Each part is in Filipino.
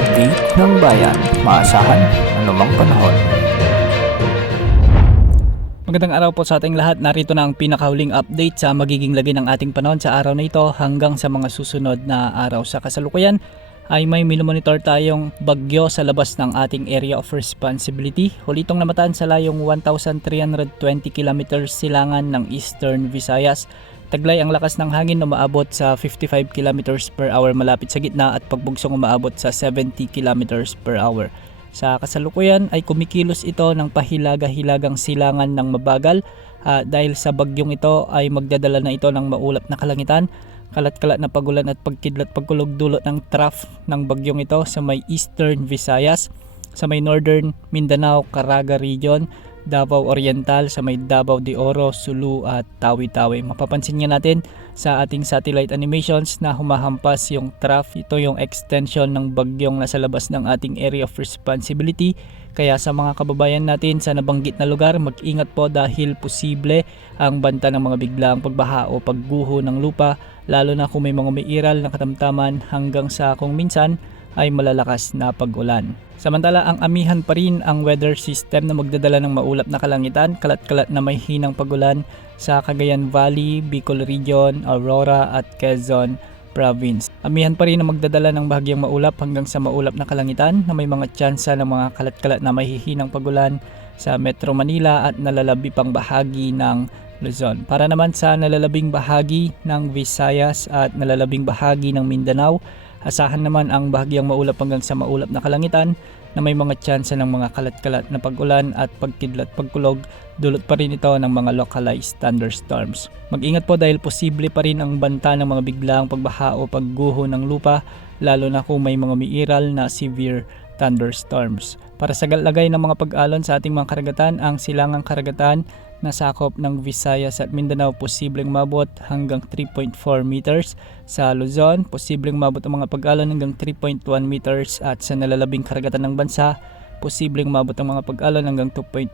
update ng bayan. Maasahan anumang panahon. Magandang araw po sa ating lahat. Narito na ang pinakahuling update sa magiging lagay ng ating panahon sa araw na ito hanggang sa mga susunod na araw. Sa kasalukuyan ay may minomonitor tayong bagyo sa labas ng ating area of responsibility. Huli itong namataan sa layong 1,320 km silangan ng Eastern Visayas. Taglay ang lakas ng hangin na umaabot sa 55 km per hour malapit sa gitna at pagbugsong umaabot sa 70 km per hour. Sa kasalukuyan ay kumikilos ito ng pahilaga-hilagang silangan ng mabagal dahil sa bagyong ito ay magdadala na ito ng maulap na kalangitan, kalat-kalat na pagulan at pagkidlat pagkulog dulot ng trough ng bagyong ito sa may Eastern Visayas, sa may Northern Mindanao, Caraga region, Davao Oriental, sa may Davao de Oro, Sulu at Tawi-Tawi. Mapapansin nga natin sa ating satellite animations na humahampas yung trough. Ito yung extension ng bagyong nasa labas ng ating area of responsibility. Kaya sa mga kababayan natin sa nabanggit na lugar, mag-ingat po dahil posible ang banta ng mga biglaang pagbaha o pagguho ng lupa, lalo na kung may mga umiiral na katamtaman hanggang sa kung minsan ay malalakas na pag-ulan. Samantala, ang amihan pa rin ang weather system na magdadala ng maulap na kalangitan, kalat-kalat na may hinang pag-ulan sa Cagayan Valley, Bicol Region, Aurora at Quezon Province. Amihan pa rin na magdadala ng bahagyang maulap hanggang sa maulap na kalangitan na may mga tsansa ng mga kalat-kalat na may hihinang pag-ulan sa Metro Manila at nalalabi pang bahagi ng Luzon. Para naman sa nalalabing bahagi ng Visayas at nalalabing bahagi ng Mindanao, asahan naman ang bahagyang maulap hanggang sa maulap na kalangitan na may mga tsansa ng mga kalat-kalat na pag-ulan at pagkidlat pagkulog, dulot pa rin ito ng mga localized thunderstorms. Mag-ingat po dahil posible pa rin ang banta ng mga biglaang pagbaha o pagguho ng lupa, lalo na kung may mga umiiral na severe thunderstorms. Para sa lagay ng mga pag-alon sa ating mga karagatan, ang silangang karagatan na sakop ng Visayas at Mindanao posibleng mabot hanggang 3.4 meters. Sa Luzon, posibleng mabot ang mga pag-alon hanggang 3.1 meters at sa nalalabing karagatan ng bansa, posibleng mabot ang mga pag-alon hanggang 2.1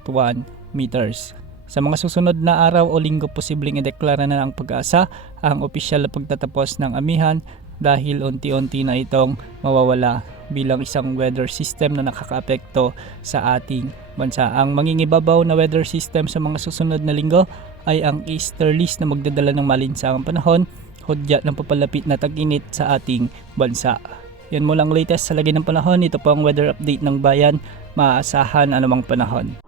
meters. Sa mga susunod na araw o linggo, posibleng ideklara na ang Pag-asa ang opisyal na pagtatapos ng amihan dahil unti-unti na itong mawawala bilang isang weather system na nakakaapekto sa ating bansa. Ang mangingibabaw na weather system sa mga susunod na linggo ay ang easterlies na magdadala ng malinsangang panahon, hudyat ng papalapit na tag-init sa ating bansa. Yan mo lang latest sa lagay ng panahon. Ito po ang weather update ng bayan. Maaasahan anumang panahon.